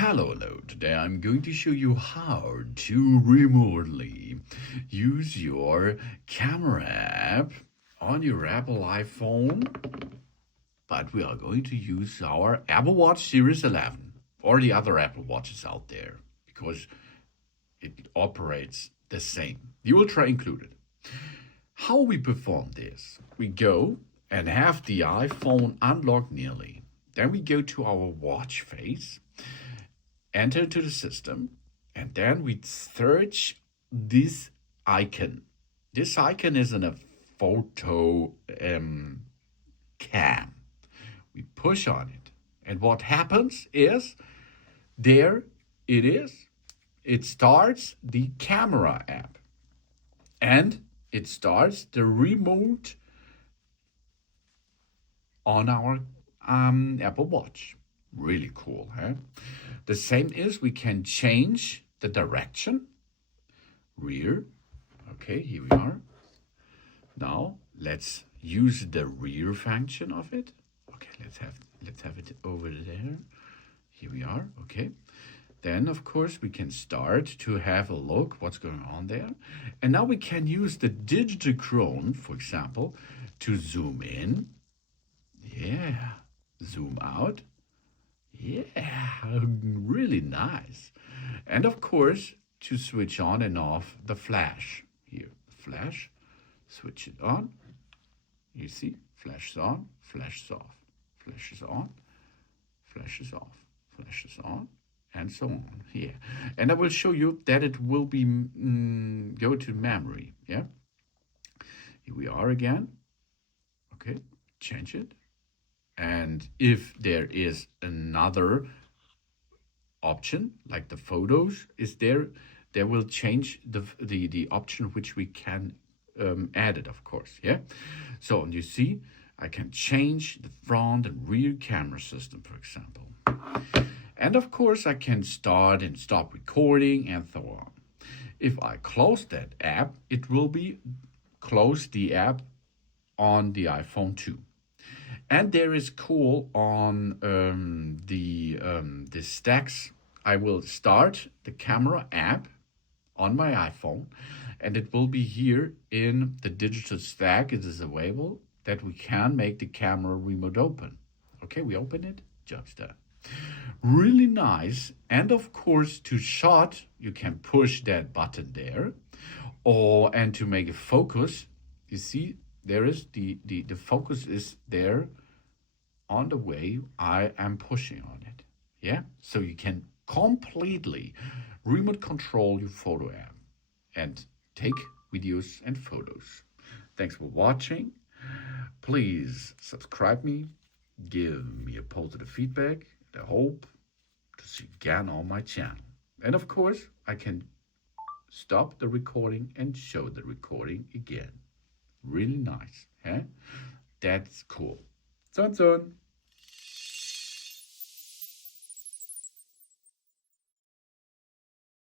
Hello. Today I'm going to show you how to remotely use your camera app on your Apple iPhone. But we are going to use our Apple Watch Series 11 or the other Apple Watches out there because it operates the same. The Ultra included. How we perform this? We go and have the iPhone unlocked nearly. Then we go to our watch face, enter to the system, and then we search this icon. This icon is in a photo cam. We push on it, and what happens is there it is. It starts the camera app, and it starts the remote on our Apple Watch. Really cool, huh? The same is we can change the direction. Rear. Okay, here we are. Now let's use the rear function of it. Okay, let's have it over there. Here we are. Okay. Then of course we can start to have a look what's going on there. And now we can use the Digital for example, to zoom in. Yeah. Zoom out. Yeah, really nice. And of course, to switch on and off the flash. Here, flash, switch it on. You see, flash is on, flash is off, flash is on, flash is off, flash is on, and so on here. And I will show you that it will be go to memory. Yeah. Here we are again. Okay, change it. And if there is another option, like the photos is there, there will change the option which we can add it, of course. Yeah. So you see, I can change the front and rear camera system, for example. And of course, I can start and stop recording and so on. If I close that app, it will be close the app on the iPhone 2. And there is cool on the stacks. I will start the camera app on my iPhone, and it will be here in the digital stack. It is available that we can make the camera remote open. Okay, we open it, job's done. Really nice. And of course, to shot, you can push that button there, and to make a focus, you see there is the focus is there on the way I am pushing on it. Yeah. So you can completely remote control your photo app and take videos and photos. Thanks for watching. Please subscribe me, give me a positive feedback. I hope to see you again on my channel. And of course, I can stop the recording and show the recording again. Really nice, huh? That's cool. Soon.